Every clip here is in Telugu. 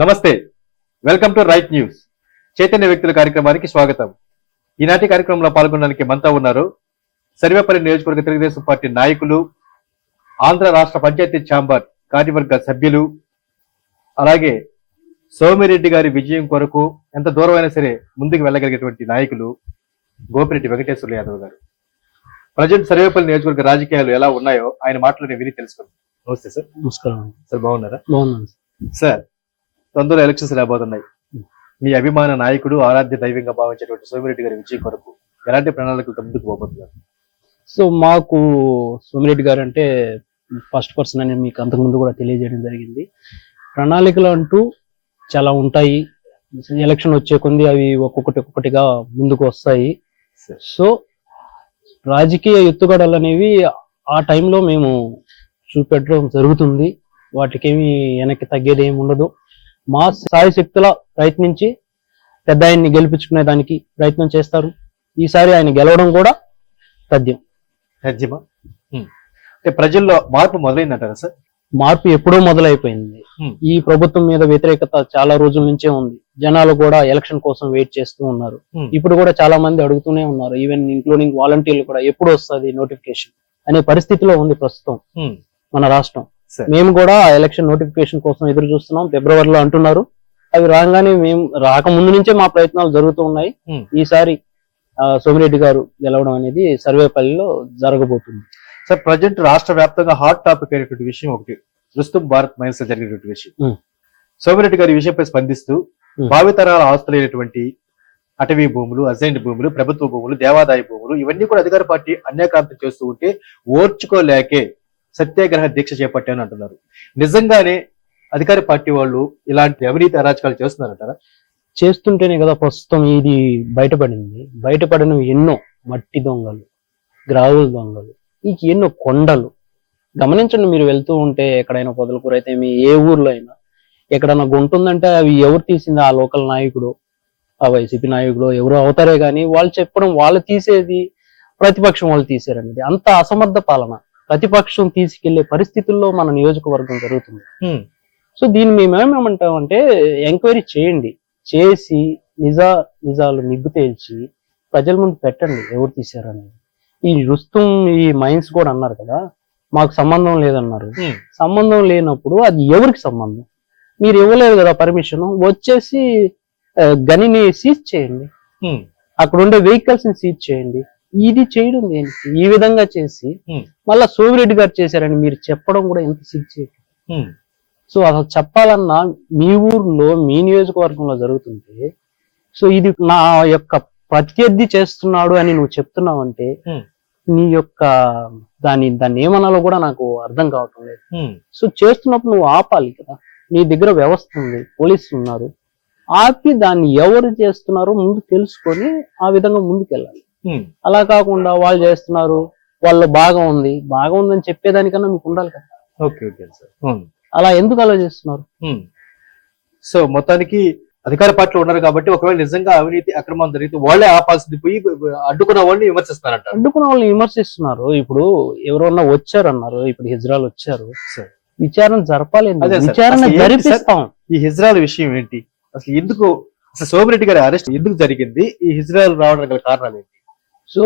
నమస్తే. వెల్కమ్ టు రైట్ న్యూస్ చైతన్య వ్యక్తుల కార్యక్రమానికి స్వాగతం. ఈనాటి కార్యక్రమంలో పాల్గొనడానికి మనతో ఉన్నారు సర్వేపల్లి నియోజకవర్గ తెలుగుదేశం పార్టీ నాయకులు ఆంధ్ర రాష్ట్ర పంచాయతీ ఛాంబర్ కార్యవర్గ సభ్యులు అలాగే సోమిరెడ్డి గారి విజయం కొరకు ఎంత దూరమైనా సరే ముందుకు వెళ్ళగలిగేటువంటి నాయకులు గోపిరెడ్డి వెంకటేశ్వర యాదవ్ గారు. ప్రజెంట్ సర్వేపల్లి నియోజకవర్గ రాజకీయాలు ఎలా ఉన్నాయో ఆయన మాటలు విని తెలుసుకుందాం. నమస్తే సార్. నమస్కారం. సార్ బాగున్నారా? బాగున్నాను సార్ తొందరలో ఎలక్షన్స్ రాబోతున్నాయి. మీ అభిమాన నాయకుడు ఆరాధ్య దైవంగా భావించేటువంటి సోమిరెడ్డి గారి విజయం కొరకు ఎలాంటి ప్రణాళికలతో ముందుకు పోబోతున్నారు? సో మాకు సోమిరెడ్డి గారు అంటే ఫస్ట్ పర్సన్ అని మీకు అంతకుముందు కూడా తెలియజేయడం జరిగింది. ప్రణాళికలు అంటూ చాలా ఉంటాయి. ఎలక్షన్ వచ్చే కొంది అవి ఒక్కొక్కటి ఒక్కొక్కటిగా ముందుకు వస్తాయి. సో రాజకీయ ఎత్తుగడలు అనేవి ఆ టైంలో మేము చూపెట్టడం జరుగుతుంది. వాటికేమి వెనక్కి తగ్గేది ఏమి ఉండదు. మా సాయి శక్తుల ప్రయత్నించి పెద్ద ఆయన్ని గెలిపించుకునే దానికి ప్రయత్నం చేస్తారు. ఈసారి ఆయన గెలవడం కూడా తథ్యం. అంటే ప్రజల్లో మార్పు మొదలైందంటారా సార్? మార్పు ఎప్పుడో మొదలైపోయింది. ఈ ప్రభుత్వం మీద వ్యతిరేకత చాలా రోజుల నుంచే ఉంది. జనాలు కూడా ఎలక్షన్ కోసం వెయిట్ చేస్తూ ఉన్నారు. ఇప్పుడు కూడా చాలా మంది అడుగుతూనే ఉన్నారు. ఈవెన్ ఇంక్లూడింగ్ వాలంటీర్లు కూడా ఎప్పుడు వస్తుంది నోటిఫికేషన్ అనే పరిస్థితిలో ఉంది ప్రస్తుతం. మన రాష్ట్రం. మేము కూడా ఎలక్షన్ నోటిఫికేషన్ కోసం ఎదురు చూస్తున్నాం. ఫిబ్రవరిలో అంటున్నారు. అవి రాగానే మేము రాకముందు నుంచే మా ప్రయత్నాలు జరుగుతూ ఉన్నాయి. Hmm. ఈసారి సోమిరెడ్డి గారు గెలవడం అనేది సర్వేపల్లిలో జరగబోతుంది. సార్ ప్రజెంట్ రాష్ట్ర వ్యాప్తంగా హాట్ టాపిక్ అయినటువంటి విషయం ఒకటి. ప్రస్తుతం భారత్ మైన్స్ జరిగినటువంటి విషయం. Hmm. సోమిరెడ్డి గారి ఈ విషయంపై స్పందిస్తూ Hmm. భావితరాల ఆస్తులైనటువంటి అటవీ భూములు అజైన్డ్ భూములు ప్రభుత్వ భూములు దేవాదాయ భూములు ఇవన్నీ కూడా అధికార పార్టీ అన్యాక్రాంతం చేస్తూ ఉంటే ఓర్చుకోలేకే సత్యాగ్రహ దీక్ష చేపట్టాను అంటున్నారు. నిజంగానే అధికార పార్టీ వాళ్ళు ఇలాంటి అవినీతి అరాచకాలు చేస్తున్నారంటారా? చేస్తుంటేనే కదా ప్రస్తుతం ఇది బయటపడింది. బయటపడినవి ఎన్నో మట్టి దొంగలు గ్రావుల దొంగలు ఇక ఎన్నో కొండలు. గమనించండి మీరు వెళ్తూ ఉంటే ఎక్కడైనా పొదలకూర అయితే మీ ఏ ఊర్లో అయినా ఎక్కడైనా గుంటుందంటే అవి ఎవరు తీసింది? ఆ లోకల్ నాయకుడు ఆ వైసీపీ నాయకుడు ఎవరు అవుతారే కానీ వాళ్ళు చెప్పడం వాళ్ళు తీసేది ప్రతిపక్షం వాళ్ళు తీసారనేది అంత అసమర్థ పాలన. ప్రతిపక్షం తీసుకెళ్ళే పరిస్థితుల్లో మన నియోజకవర్గం జరుగుతుంది. సో దీన్ని మేము ఏమేమంటామంటే ఎంక్వైరీ చేయండి. చేసి నిజా నిజాలు నిగ్గు తేల్చి ప్రజల ముందు పెట్టండి ఎవరు తీశారనేది ఈ రుస్తుం ఈ మైన్స్ కూడా అన్నారు కదా మాకు సంబంధం లేదన్నారు. సంబంధం లేనప్పుడు అది ఎవరికి సంబంధం? మీరు ఇవ్వలేదు కదా పర్మిషన్ వచ్చేసి గనిని సీజ్ చేయండి. అక్కడ ఉండే వెహికల్స్ని సీజ్ చేయండి. ఇది చేయడం దేనికి ఈ విధంగా చేసి. మళ్ళా సోమిరెడ్డి గారు చేశారని మీరు చెప్పడం కూడా ఎంత సిగ్ చేయడం సో అసలు చెప్పాలన్నా మీ ఊర్లో మీ నియోజకవర్గంలో జరుగుతుంటే సో ఇది నా యొక్క ప్రత్యర్థి చేస్తున్నాడు అని నువ్వు చెప్తున్నావు అంటే. నీ యొక్క దాని దాన్ని ఏమనాలో కూడా నాకు అర్థం కావటం లేదు. సో చేస్తున్నప్పుడు నువ్వు ఆపాలి కదా. నీ దగ్గర వ్యవస్థ ఉంది పోలీసులు ఉన్నారు. ఆపి దాన్ని ఎవరు చేస్తున్నారో ముందు తెలుసుకొని ఆ విధంగా ముందుకెళ్ళాలి. అలా కాకుండా వాళ్ళు చేస్తున్నారు వాళ్ళ బాగా ఉంది. బాగా ఉందని చెప్పేదానికన్నా మీకు ఉండాలి కదా. Okay okay sir. అలా ఎందుకు అలా చేస్తున్నారు సో మొత్తానికి అధికార పార్టీలో ఉన్నారు కాబట్టి ఒకవేళ నిజంగా అవినీతి అక్రమం జరిగితే వాళ్ళే ఆపాల్సింది పోయి అడ్డుకున్న వాళ్ళని విమర్శిస్తారంట. అడ్డుకున్న వాళ్ళని విమర్శిస్తున్నారు. ఇప్పుడు ఎవరన్నా వచ్చారన్నారు ఇప్పుడు హిజ్రాలు వచ్చారు. సరే. విచారణ జరపాలి. విచారణ? జరిపిస్తాం. ఈ హిజ్రాల విషయం ఏంటి? అసలు ఎందుకు అసలు సోమిరెడ్డి గారి అరెస్ట్ ఎందుకు జరిగింది? ఈ హిజ్రాయల్ రావడం గల కారణాలు ఏంటి? సో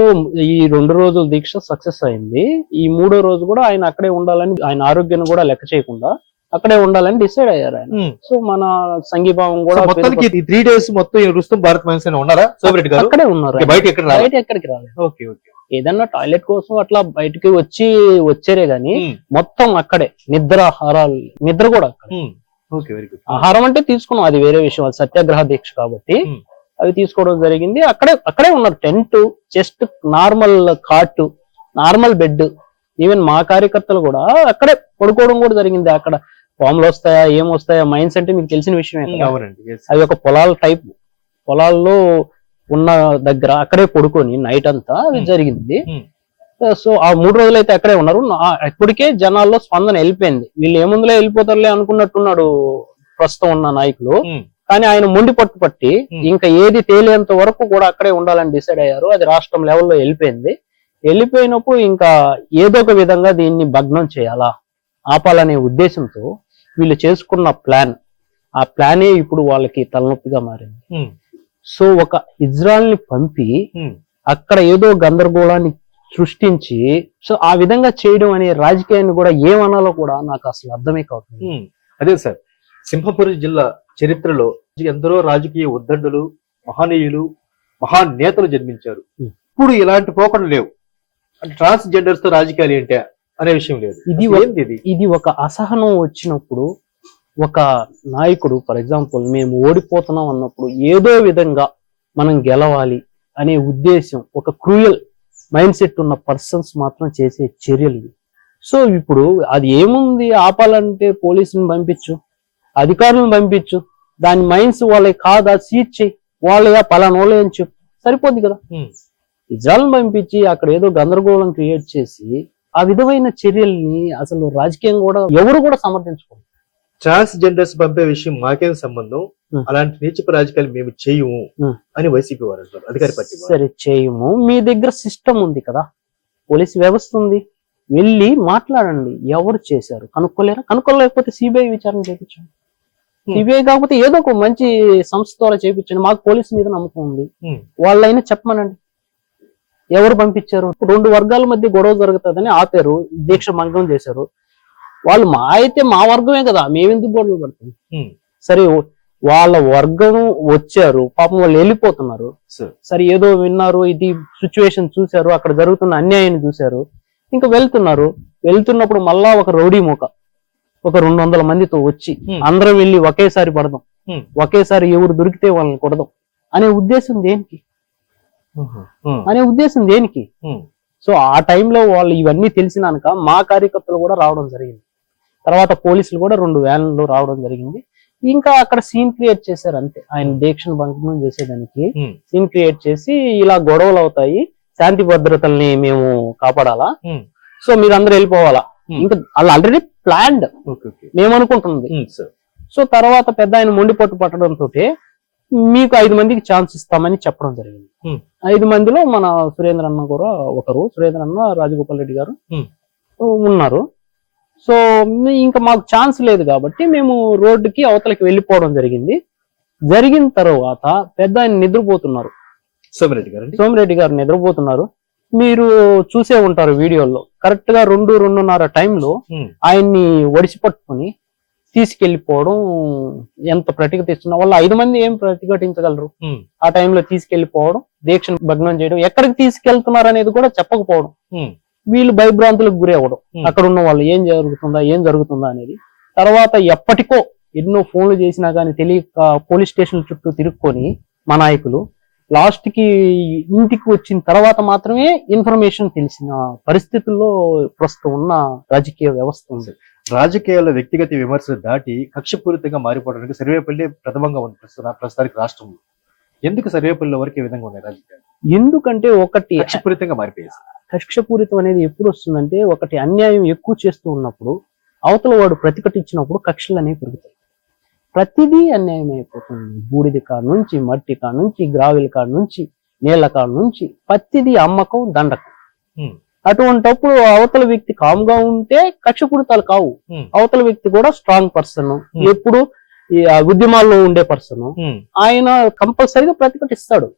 ఈ రెండు రోజుల దీక్ష సక్సెస్ అయింది. ఈ మూడో రోజు కూడా ఆయన అక్కడే ఉండాలని ఆయన ఆరోగ్యాన్ని కూడా లెక్క చేయకుండా అక్కడే ఉండాలని డిసైడ్ అయ్యారు ఆయన. సో మన సంఘీభావం కూడా మొత్తానికి ఈ త్రీ డేస్ మొత్తం రుస్తుం భారత్ మైన్స్ అని ఉన్నారా? సోమిరెడ్డి గారు? అక్కడే ఉన్నారు బయట ఎక్కడ బయట ఎక్కడికి రాలేదు? Okay okay. ఏదన్నా టాయిలెట్ కోసం అట్లా బయటికి వచ్చి వచ్చారే గాని మొత్తం అక్కడే నిద్ర ఆహారాలు నిద్ర కూడా అక్కడే. Um, okay very good. ఆహారం అంటే తీసుకున్నాం అది వేరే విషయం అది సత్యాగ్రహ దీక్ష కాబట్టి. అవి తీసుకోవడం జరిగింది. అక్కడే అక్కడే ఉన్నారు. Tent just normal cot normal bed even మా కార్యకర్తలు కూడా అక్కడే పడుకోవడం కూడా జరిగింది అక్కడ. పాములు వస్తాయా ఏం వస్తాయా మైన్స్ అంటే మీకు తెలిసిన విషయమే. అవి ఒక పొలాల టైప్. పొలాల్లో ఉన్న దగ్గర అక్కడే పడుకొని నైట్ అంతా అది Hmm. జరిగింది. Hmm. సో ఆ మూడు రోజులు అయితే అక్కడే ఉన్నారు. ఇప్పటికే జనాల్లో స్పందన వెళ్ళిపోయింది. వీళ్ళు ఏముందులే వెళ్ళిపోతారులే అనుకున్నట్టున్నాడు ప్రస్తుతం ఉన్న నాయకులు. ఉమ్, కానీ ఆయన మొండి పట్టు పట్టి. ఇంకా ఏది తేలేంత వరకు కూడా అక్కడే ఉండాలని డిసైడ్ అయ్యారు. అది రాష్ట్రం లెవెల్లో వెళ్ళిపోయింది. వెళ్ళిపోయినప్పుడు ఇంకా ఏదో ఒక విధంగా దీన్ని భగ్నం చేయాలా ఆపాలనే ఉద్దేశంతో వీళ్ళు చేసుకున్న ప్లాన్ ఆ ప్లానే ఇప్పుడు వాళ్ళకి తలనొప్పిగా మారింది. సో ఒక ఇజ్రాయల్ని పంపి అక్కడ ఏదో గందరగోళాన్ని సృష్టించి సో ఆ విధంగా చేయడం అనే రాజకీయాన్ని కూడా ఏమనాలో కూడా నాకు అసలు అర్థమే ఉమ్. అదే సార్ సింహపురి జిల్లా చరిత్రలో ఎందరో రాజకీయ ఉద్దండులు మహనీయులు మహానేతలు జన్మించారు. ఇప్పుడు ఇలాంటి పోకడలు లేవు. అంటే ట్రాన్స్జెండర్స్తో రాజకీయాలు ఏంటి అనే విషయం లేదు. ఇది ఏంది ఇది? ఒక అసహనం వచ్చినప్పుడు ఒక నాయకుడు ఫర్ ఎగ్జాంపుల్ మేము ఓడిపోతున్నాం అన్నప్పుడు ఏదో విధంగా మనం గెలవాలి అనే ఉద్దేశం ఒక క్రూయల్ మైండ్ సెట్ ఉన్న పర్సన్స్ మాత్రం చేసే చర్యలు సో ఇప్పుడు అది ఏముంది? ఆపాలంటే పోలీసుని పంపించు. అధికారులను పంపించు. దాని మైండ్స్ వాళ్ళకి కాదా? సీజ్ చేయి. వాళ్ళ పలానా వాళ్ళే అని చెప్పు. సరిపోద్ది కదా? ఇజ్రాయల్ని పంపించి అక్కడ ఏదో గందరగోళం క్రియేట్ చేసి ఆ విధమైన చర్యల్ని అసలు రాజకీయం కూడా ఎవరు కూడా సమర్థించుకోరు. ట్రాన్స్జెండర్స్ పంపే విషయం మాకేం సంబంధం. అలాంటి నీచపు రాజకీయాలు మేము చేయము. అని వైసీపీ వారు అంటారు. అధికార పార్టీ. సరే చేయము. మీ దగ్గర సిస్టమ్ ఉంది కదా? పోలీస్ వ్యవస్థ ఉంది. వెళ్ళి మాట్లాడండి. ఎవరు చేశారు? కనుక్కోలేరా? కనుక్కోలేకపోతే సిబిఐ విచారణ చేయించండి. సిబిఐ కాకపోతే ఏదో ఒక మంచి సంస్థ ద్వారా చేయించండి మాకు పోలీస్ మీద నమ్మకం ఉంది. వాళ్ళైనా చెప్పమనండి. ఎవరు పంపించారు? రెండు వర్గాల మధ్య గొడవ జరుగుతుందని ఆపారు. దీక్ష భంగం చేశారు. వాళ్ళు మా అయితే మా వర్గమే కదా. మేమెందుకు గొడవలు పడతాం? ఉమ్, సరే వాళ్ళ వర్గం వచ్చారు. పాపం వాళ్ళు వెళ్ళిపోతున్నారు. సార్. సరే ఏదో విన్నారు. ఇది సిచ్యువేషన్ చూశారు. అక్కడ జరుగుతున్న అన్యాయాన్ని చూశారు. ఇంకా వెళ్తున్నారు. వెళ్తున్నప్పుడు మళ్ళా ఒక రౌడీ మూక. ఒక రెండు వందల మందితో వచ్చి. అందరం వెళ్ళి ఒకేసారి పడదాం. ఒకేసారి ఎవరు దొరికితే వాళ్ళని కొడదాం. అనే ఉద్దేశం దేనికి? అనే ఉద్దేశం దేనికి? సో ఆ టైంలో వాళ్ళు ఇవన్నీ తెలిసినాక మా కార్యకర్తలు కూడా రావడం జరిగింది. తర్వాత పోలీసులు కూడా రెండు వ్యాన్లు రావడం జరిగింది. ఇంకా అక్కడ సీన్ క్రియేట్ చేశారు అంతే. ఆయన దీక్షను భంగం చేసేదానికి సీన్ క్రియేట్ చేసి ఇలా గొడవలు అవుతాయి. శాంతి భద్రతల్ని మేము కాపాడాలా? సో మీరు అందరూ వెళ్ళిపోవాలా. ఇంకా వాళ్ళు ఆల్రెడీ ప్లాన్డ్ ఓకే ఓకే. మేము సార్ సో తర్వాత పెద్ద ఆయన మొండి పట్టు పట్టడంతో మీకు ఐదు మందికి ఛాన్స్ ఇస్తామని చెప్పడం జరిగింది. ఐదు మందిలో మన సురేంద్ర అన్న కూడా ఒకరు సురేంద్ర అన్న రాజగోపాల్ రెడ్డి గారు. ఉన్నారు. సో ఇంకా మాకు ఛాన్స్ లేదు కాబట్టి మేము రోడ్డుకి అవతలకి వెళ్ళిపోవడం జరిగింది. జరిగిన తర్వాత పెద్ద ఆయన నిద్రపోతున్నారు. సోమిరెడ్డి గారండి? సోమిరెడ్డి గారు నిద్రపోతున్నారు. మీరు చూసే ఉంటారు వీడియోలో కరెక్ట్గా రెండు రెండున్నర టైంలో ఆయన్ని ఒడిసి పట్టుకుని తీసుకెళ్ళిపోవడం ఎంత ప్రతిఘటిస్తున్నా వాళ్ళు ఐదు మంది ఏం ప్రతిఘటించగలరు? ఆ టైంలో తీసుకెళ్ళిపోవడం దీక్షను భగ్నం చేయడం ఎక్కడికి తీసుకెళ్తున్నారు అనేది కూడా చెప్పకపోవడం. వీళ్ళు భయభ్రాంతులకు గురి అవ్వడం. అక్కడ ఉన్న వాళ్ళు ఏం జరుగుతుందా ఏం జరుగుతుందా అనేది. తర్వాత ఎప్పటికో ఎన్నో ఫోన్లు చేసినా కానీ తెలియక పోలీస్ స్టేషన్ చుట్టూ తిరుక్కొని మా నాయకులు లాస్ట్కి ఇంటికి వచ్చిన తర్వాత మాత్రమే ఇన్ఫర్మేషన్ తెలిసిన పరిస్థితుల్లో ప్రస్తుతం ఉన్న రాజకీయ వ్యవస్థ ఉంది. రాజకీయాల్లో వ్యక్తిగత విమర్శలు దాటి కక్షపూరితంగా మారిపోవడానికి సర్వేపల్లి ప్రథమంగా ఉంది ప్రస్తుత ప్రస్తుతానికి రాష్ట్రంలో. ఎందుకు సర్వేపల్లి వరకు ఈ విధంగా ఉన్నాయి రాజకీయాలు? ఎందుకంటే ఒకటి కక్షపూరితంగా మారిపోయేసి కక్షపూరితం అనేది ఎప్పుడు వస్తుందంటే ఒకటి అన్యాయం ఎక్కువ చేస్తూ ఉన్నప్పుడు అవతల వాడు ప్రతిఘటించినప్పుడు కక్షలు అనేవి పెరుగుతాయి. ప్రతిదీ అన్యాయం అయిపోతుంది బూడిద కాడ నుంచి మట్టి కాడ నుంచి గ్రావిల్ కాడ నుంచి నీళ్ళ కాడ నుంచి ప్రతిదీ అమ్మకం దండకం. అటువంటప్పుడు అవతల వ్యక్తి కామ్గా ఉంటే కక్షపూరితాలు కావు. ఉమ్, అవతల వ్యక్తి కూడా స్ట్రాంగ్ పర్సన్. ఎప్పుడు ఈ ఉద్యమాల్లో ఉండే పర్సన్. ఆయన కంపల్సరిగా ప్రతిఘటిస్తాడు.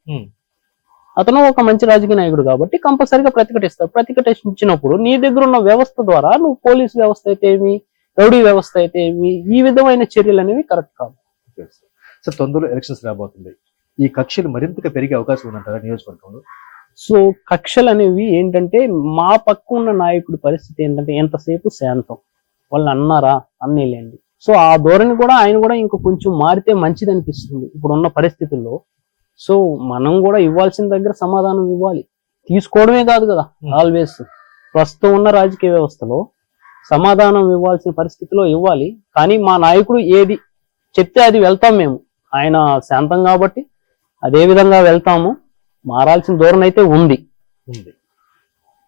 అతను ఒక మంచి రాజకీయ నాయకుడు కాబట్టి కంపల్సరిగా ప్రతిఘటిస్తాడు. ప్రతిఘటించినప్పుడు నీ దగ్గర ఉన్న వ్యవస్థ ద్వారా నువ్వు పోలీస్ వ్యవస్థ అయితే ఏమి? రౌడీ వ్యవస్థ అయితే ఈ విధమైన చర్యలు అనేవి కరెక్ట్ కాదు సార్. తొందరలో ఎలక్షన్స్ రాబోతుంది ఈ కక్షలు మరింతగా పెరిగే అవకాశం ఉందంటారా నియోజకవర్గంలో? సో కక్షలు అనేవి ఏంటంటే మా పక్క ఉన్న నాయకుడి పరిస్థితి ఏంటంటే ఎంతసేపు శాంతం. వాళ్ళు అన్నారా అన్నీలేండి. సో ఆ ధోరణి కూడా ఆయన కూడా ఇంకా కొంచెం మారితే మంచిది అనిపిస్తుంది ఇప్పుడున్న పరిస్థితుల్లో. సో మనం కూడా ఇవ్వాల్సిన దగ్గర సమాధానం ఇవ్వాలి. తీసుకోవడమే కాదు కదా. ఆల్వేస్. ప్రస్తుతం ఉన్న రాజకీయ వ్యవస్థలో సమాధానం ఇవ్వాల్సిన పరిస్థితిలో ఇవ్వాలి. కానీ మా నాయకుడు ఏది చెప్తే అది వెళ్తాం మేము. ఆయన శాంతం కాబట్టి అదే విధంగా వెళ్తాము. మారాల్సిన ధోరణి అయితే ఉంది. ఉంది.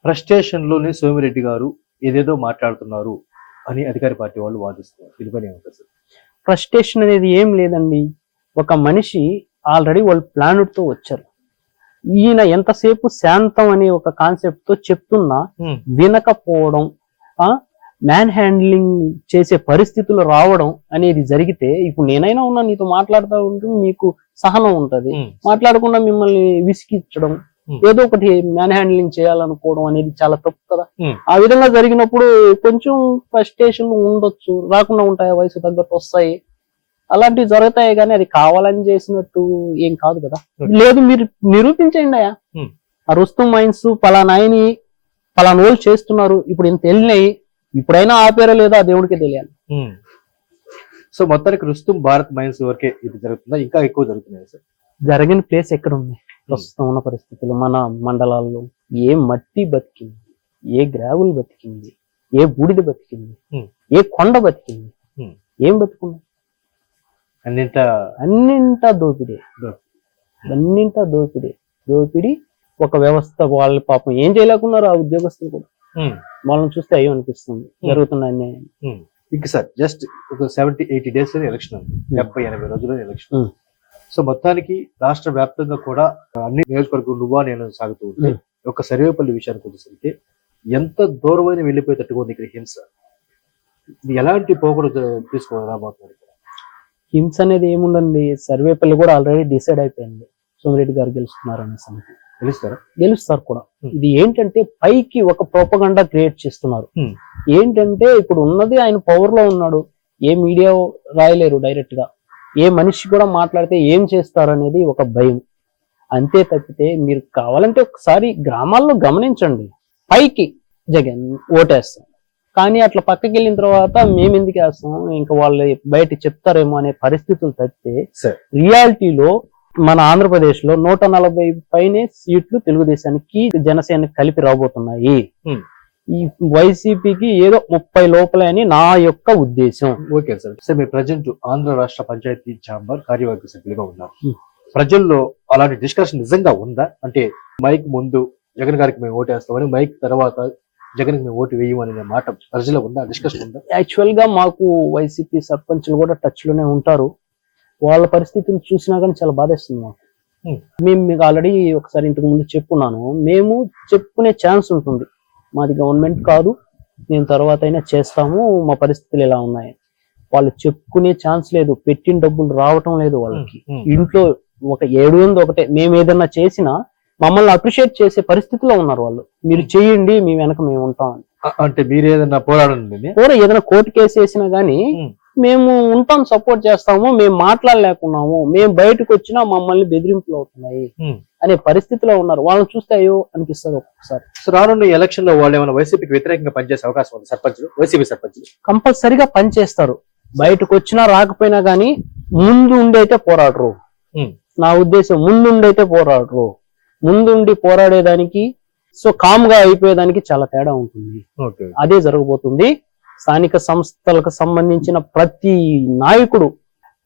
ఫ్రస్ట్రేషన్లోనే సోమిరెడ్డి గారు ఏదేదో మాట్లాడుతున్నారు అని అధికార పార్టీ వాళ్ళు వాదిస్తున్నారు. దీనిపైన ఏమంటారు సార్? ఫ్రస్ట్రేషన్ అనేది ఏం లేదండి. ఒక మనిషి ఆల్రెడీ వాళ్ళు planet తో వచ్చారు. ఈయన ఎంతసేపు శాంతం అనే ఒక కాన్సెప్ట్తో చెప్తున్నా వినకపోవడం ఆ మ్యాన్ హ్యాండ్లింగ్ చేసే పరిస్థితులు రావడం అనేది జరిగితే ఇప్పుడు నేనైనా ఉన్నా నీతో మాట్లాడుతూ ఉంటే మీకు సహనం ఉంటది మాట్లాడకుండా మిమ్మల్ని విసిగించడం. ఏదో ఒకటి మ్యాన్ హ్యాండ్లింగ్ చేయాలనుకోవడం అనేది చాలా తప్పు కదా. ఆ విధంగా జరిగినప్పుడు కొంచెం ఫ్రస్ట్రేషన్ ఉండొచ్చు రాకుండా ఉంటాయి వయసు తగ్గట్టు వస్తాయి అలాంటివి జరుగుతాయి కానీ అది కావాలని చేసినట్టు ఏం కాదు కదా. లేదు మీరు నిరూపించండి అయ్యా. ఆ రుస్తుం మైన్స్ పలానాయని పలానా వాళ్ళు చేస్తున్నారు ఇప్పుడు ఇంత వెళ్ళినాయి ఇప్పుడైనా ఆపేరా లేదో ఆ దేవుడికి తెలియాలి. సో మొత్తానికి రుస్తుం భారత్ మైన్స్ వరకే ఇది జరుగుతుందా? ఇంకా ఎక్కువ జరుగుతున్నాయి సార్? జరిగిన ప్లేస్ ఎక్కడ ఉంది ప్రస్తుతం ఉన్న పరిస్థితులు మన మండలాల్లో ఏ మట్టి బతికింది? ఏ గ్రావుల్ బతికింది? ఏ బూడిద బతికింది. ఏ కొండ బతికింది. ఏం బతుకున్నాయి అన్నింట అన్నింటా దోపిడే. అన్నింటా దోపిడే. దోపిడి ఒక వ్యవస్థ వాళ్ళ పాపం ఏం చేయలేకున్నారు ఆ ఉద్యోగస్తులు కూడా. వాళ్ళని చూస్తే అయ్యో అనిపిస్తుంది. జరుగుతున్న అన్యాయం. ఉమ్. ఇంకా సార్ జస్ట్ ఒక సెవెంటీ ఎయిటీ డేస్ ఎలక్షన్ ఉంది. డెబ్బై ఎనభై రోజులు ఎలక్షన్. సో మొత్తానికి రాష్ట్ర వ్యాప్తంగా కూడా అన్ని నియోజకవర్గం నువ్వా నేను సాగుతూ ఉంటే. ఒక సర్వేపల్లి విషయానికి వచ్చేసరికి ఎంత దూరమైన వెళ్ళిపోయేటట్టుగా ఉంది ఇక్కడ హింస. ఇది ఎలాంటి పోకూడదు తీసుకోరాబోతున్నారు ఇక్కడ? హింస అనేది ఏముందండి? సర్వేపల్లి కూడా ఆల్రెడీ డిసైడ్ అయిపోయింది. సోమిరెడ్డి గారు గెలుస్తున్నారు అనే సంగతి. గెలుస్తారు కూడా. Hmm. ఇది ఏంటంటే పైకి ఒక ప్రోపగండా క్రియేట్ చేస్తున్నారు. Hmm. ఏంటంటే ఇప్పుడు ఉన్నది ఆయన పవర్లో ఉన్నాడు. ఏ మీడియా రాయలేరు డైరెక్ట్గా. ఏ మనిషి కూడా మాట్లాడితే ఏం చేస్తారు అనేది ఒక భయం. అంతే తప్పితే మీరు కావాలంటే ఒకసారి గ్రామాల్లో గమనించండి. పైకి జగన్ ఓటేస్తాం. కానీ అట్లా పక్కకి వెళ్ళిన తర్వాత మేము ఎందుకు వేస్తాం? ఇంకా వాళ్ళు బయట చెప్తారేమో అనే పరిస్థితులు తప్పితే రియాలిటీలో మన ఆంధ్రప్రదేశ్లో నూట నలభై పైనే సీట్లు తెలుగుదేశానికి జనసేనకి కలిపి రాబోతున్నాయి. ఈ వైసీపీకి ఏదో ముప్పై లోపలే అని నా యొక్క ఉద్దేశం. Okay sir. సార్ మీరు ప్రజెంట్ ఆంధ్ర రాష్ట్ర పంచాయతీ ఛాంబర్ కార్యవర్గ సభ్యులుగా ఉన్నారు. ప్రజల్లో అలాంటి డిస్కషన్ నిజంగా ఉందా? అంటే మైక్ ముందు జగన్ గారికి మేము ఓటు వేస్తామని మైక్ తర్వాత జగన్ మేము ఓటు వేయమనే మాట ప్రజల్లో ఉందా? డిస్కషన్ ఉందా? యాక్చువల్గా మాకు వైసీపీ సర్పంచ్లు కూడా టచ్లోనే ఉంటారు. వాళ్ళ పరిస్థితులు చూసినా కానీ చాలా బాధేస్తుంది మాకు. Hmm. మేము మీకు ఆల్రెడీ ఒకసారి ఇంతకు ముందు చెప్పున్నాను. మేము చెప్పుకునే ఛాన్స్ ఉంటుంది. మాది గవర్నమెంట్ కాదు. మేము తర్వాత అయినా చేస్తాము. మా పరిస్థితులు ఎలా ఉన్నాయి? వాళ్ళు చెప్పుకునే ఛాన్స్ లేదు. పెట్టిన డబ్బులు రావటం లేదు వాళ్ళకి. Hmm. ఇంట్లో ఒక ఏడు ఒకటే. మేము ఏదన్నా చేసినా మమ్మల్ని అప్రిషియేట్ చేసే పరిస్థితిలో ఉన్నారు వాళ్ళు. మీరు చేయండి మీ వెనక మేము ఉంటాం అంటే మీరు ఏదన్నా పోరాడండి కూడా ఏదైనా కోర్టు కేసు వేసినా గానీ Hmm. మేము ఉంటాం సపోర్ట్ చేస్తాము మేము మాట్లాడలేకున్నాము మేము బయటకు వచ్చినా మమ్మల్ని బెదిరింపులు అవుతున్నాయి అనే పరిస్థితిలో ఉన్నారు. వాళ్ళని చూస్తే అయ్యో అనిపిస్తుంది ఒక్కొక్కసారి. సో రానున్న ఎలక్షన్లో వాళ్ళు ఏమైనా వైసీపీకి వ్యతిరేకంగా పనిచేసే అవకాశం ఉంది? సర్పంచులు వైసీపీ సర్పంచులు? కంపల్సరిగా పనిచేస్తారు. బయటకు వచ్చినా రాకపోయినా గానీ ముందు ఉండి అయితే పోరాడరు. నా ఉద్దేశం ముందుండి అయితే పోరాడరు. ముందుండి పోరాడేదానికి సో కామ్గా అయిపోయేదానికి చాలా తేడా ఉంటుంది. అదే జరగబోతుంది. స్థానిక సంస్థలకు సంబంధించిన ప్రతి నాయకుడు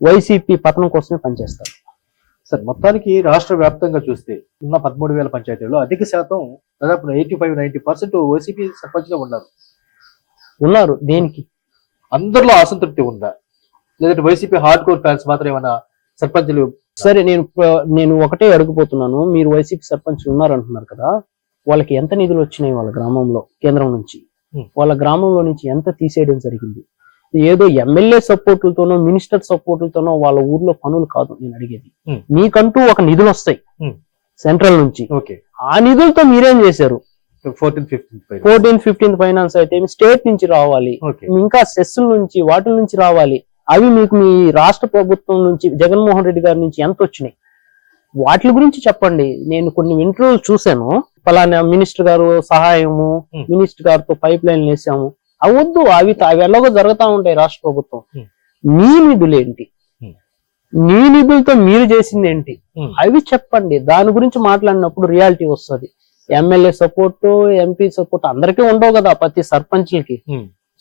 వైసీపీ పతనం కోసమే పనిచేస్తారు. సార్ మొత్తానికి రాష్ట్ర వ్యాప్తంగా చూస్తే ఉన్న పదమూడు వేల పంచాయతీల్లో అధిక శాతం దాదాపు eighty five ninety percent YCP సర్పంచ్లే ఉన్నారు. ఉన్నారు. దేనికి? అందరిలో అసంతృప్తి ఉందా? లేదంటే వైసీపీ హార్డ్ కోర్ ఫ్యాన్స్ మాత్రం ఏమైనా సర్పంచులు? సరే నేను నేను ఒకటే అడుగుపోతున్నాను. మీరు వైసీపీ సర్పంచ్ ఉన్నారు అంటున్నారు కదా వాళ్ళకి ఎంత నిధులు వచ్చినాయి వాళ్ళ గ్రామంలో కేంద్రం నుంచి. వాళ్ళ గ్రామంలో నుంచి ఎంత తీసేయడం జరిగింది? ఏదో ఎమ్మెల్యే సపోర్టులతోనో మినిస్టర్ సపోర్టులతోనో వాళ్ళ ఊర్లో పనులు కాదు నేను అడిగేది. Hmm. మీకంటూ ఒక నిధులు వస్తాయి. Hmm. సెంట్రల్ నుంచి. ఓకే ఆ నిధులతో మీరేం చేశారు? Fourteen fifteen fourteen fifteen finance అయితే స్టేట్ నుంచి రావాలి. ఇంకా సెస్సుల నుంచి వాటి నుంచి రావాలి. అవి మీకు మీ రాష్ట్ర ప్రభుత్వం నుంచి జగన్మోహన్ రెడ్డి గారి నుంచి ఎంత వచ్చినాయి? వాటి గురించి చెప్పండి. నేను కొన్ని ఇంటర్వ్యూలు చూశాను. ఫలానా మినిస్టర్ గారు సహాయము. మినిస్టర్ గారితో పైప్ లైన్ వేసాము అవి వద్దు అవి అవి ఎలాగో జరుగుతూ ఉంటాయి రాష్ట్ర ప్రభుత్వం. మీ నిధులు ఏంటి Hmm. మీ నిధులతో మీరు చేసింది ఏంటి. అవి చెప్పండి దాని గురించి మాట్లాడినప్పుడు రియాలిటీ వస్తుంది ఎమ్మెల్యే సపోర్ట్ ఎంపీ సపోర్ట్ అందరికీ ఉండవు కదా ప్రతి సర్పంచ్లకి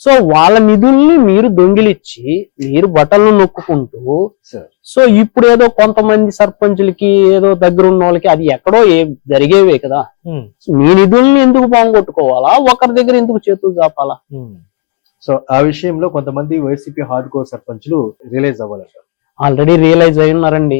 సో వాళ్ళ నిధుల్ని మీరు దొంగిలిచ్చి మీరు బట్టలను నొక్కుకుంటూ సార్ సో ఇప్పుడు ఏదో కొంతమంది సర్పంచులకి ఏదో దగ్గర ఉన్న వాళ్ళకి అది ఎక్కడో ఏ జరిగేవే కదా. మీ నిధుల్ని ఎందుకు పోగొట్టుకోవాలా? ఒకరి దగ్గర ఎందుకు చేతులు చాపాలా? సో ఆ విషయంలో కొంతమంది వైసీపీ హార్డ్ కోర్ సర్పంచులు రియలైజ్ అవ్వాలంట. ఆల్రెడీ రియలైజ్ అయి ఉన్నారండి.